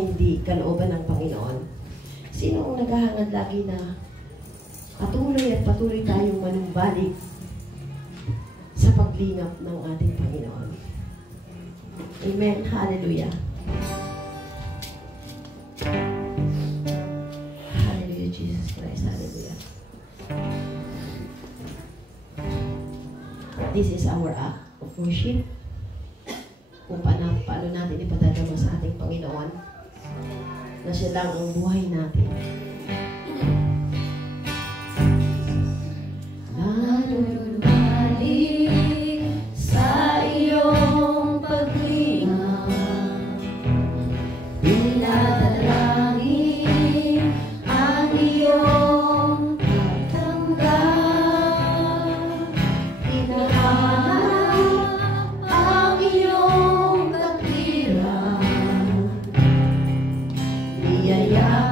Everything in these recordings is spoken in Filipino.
Hindi kalooban ng Panginoon. Sino ang naghahangad lagi na patuloy tayong manumbalik sa paglingap ng ating Panginoon? Amen. Hallelujah. Hallelujah, Jesus Christ. Hallelujah. This is our act of worship. Kung paano natin ipadadama sa ating Panginoon na siya lang ang buhay natin. Nanumbalik sa iyong paglingap, dinadalangin ang iyong pagtanggap, hinahanap ang iyong katwiran, niyayakap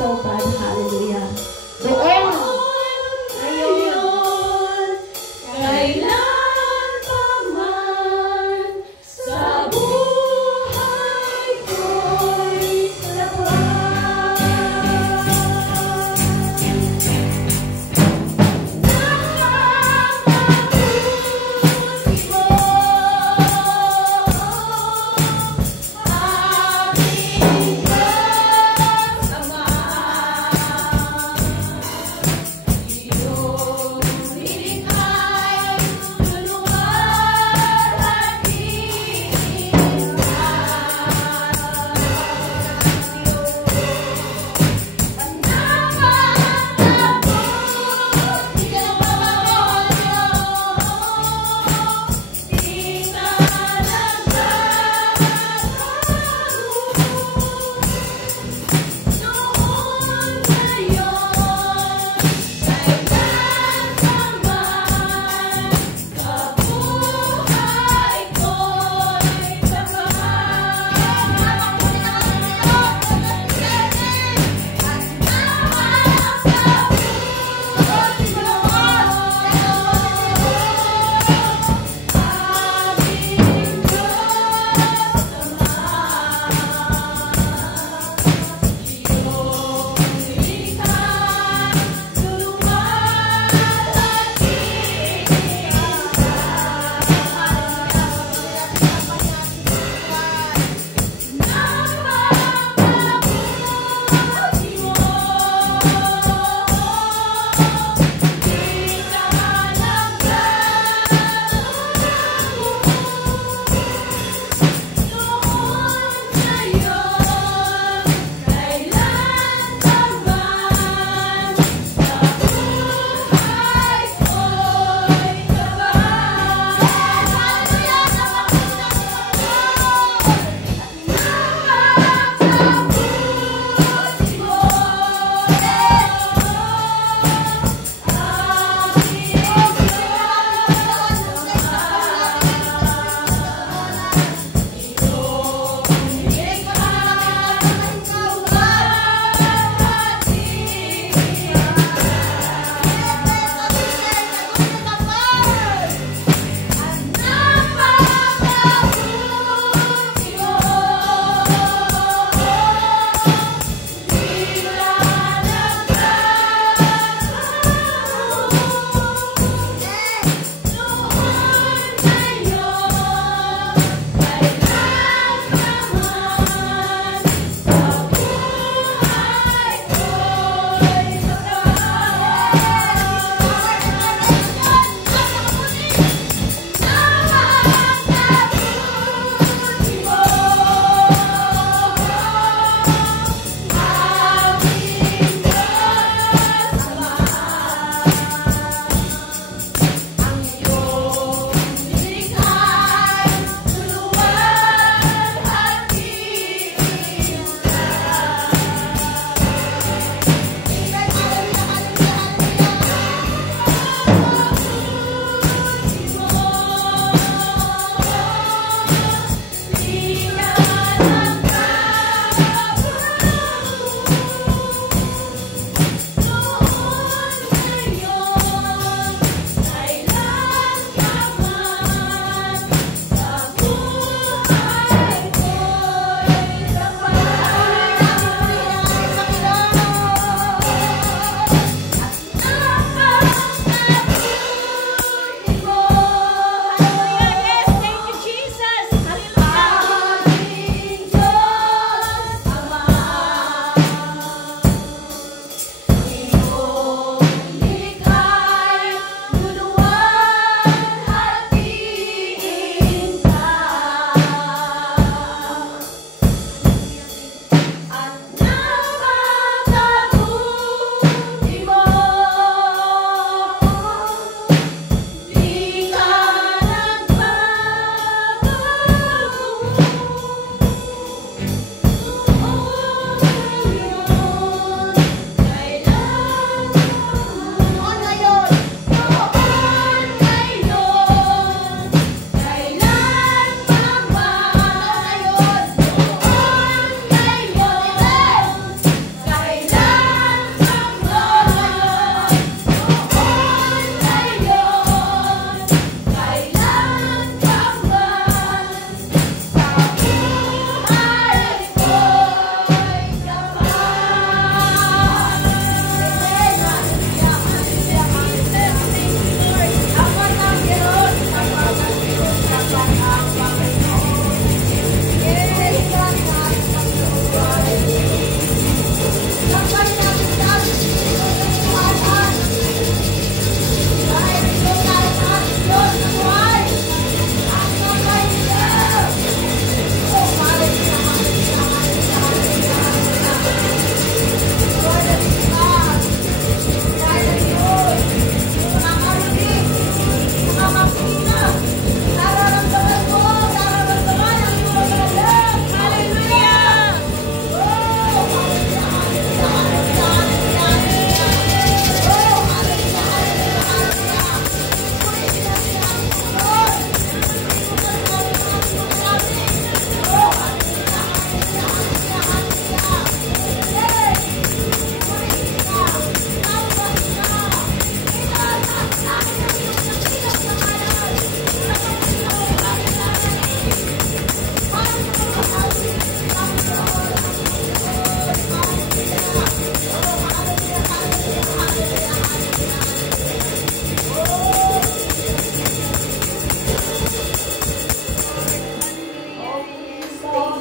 so God. Hallelujah. Noon, ngayon, kailan pa man sa buhay ko'y lawas. Nakakabuti mo, aming kasama.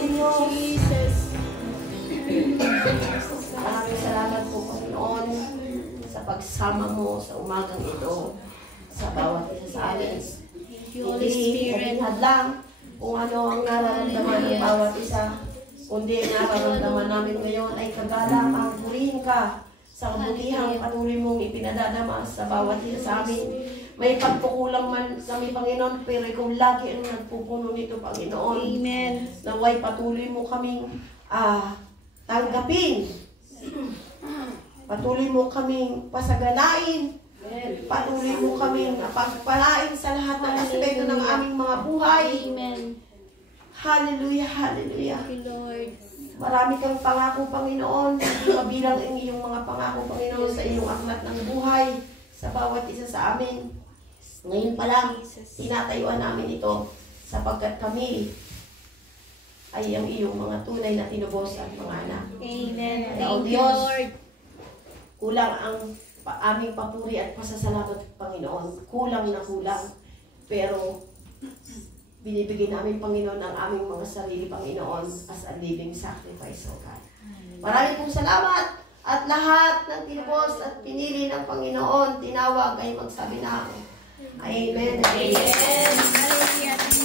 Diyos. Jesus. Maraming salamat po, Panginoon, sa pagsama mo sa umagang ito sa bawat isa sa amin. Thank you, Holy Hindi Spirit. hadlang kung ano ang nararamdaman ng bawat isa. Kundi ang nararamdaman namin ngayon ay kagalakan, purihin ka sa kabutihang patuloy mong ipinadadama sa bawat isa sa amin. May pagkukulang man kami, Panginoon, pero ikaw lagi ang nagpupuno nito, Panginoon. Amen. Naway patuloy mo kaming tanggapin. Patuloy mo kaming pasagalain. Patuloy mo kaming pagpalain sa lahat ng aspeto ng aming mga buhay. Amen. Hallelujah, hallelujah. Thank you, Lord. Marami kang pangako, Panginoon. Hindi kabilang ang iyong mga pangako, Panginoon, sa iyong aklat ng buhay sa bawat isa sa amin. Ngayon pa lang, tinatayuan namin ito sapagkat kami ay ang iyong mga tunay na tinubos at mga anak. Amen. Kaya, Thank you, Diyos, Lord. kulang ang aming papuri at pasasalamat, Panginoon. Kulang na kulang. Pero binibigay namin, Panginoon, ang aming mga sarili, Panginoon, as a living sacrifice, O God. Maraming pong salamat at lahat ng tinubos at pinili ng Panginoon, tinawag ay magsabi na, Amen. Amen. Hallelujah.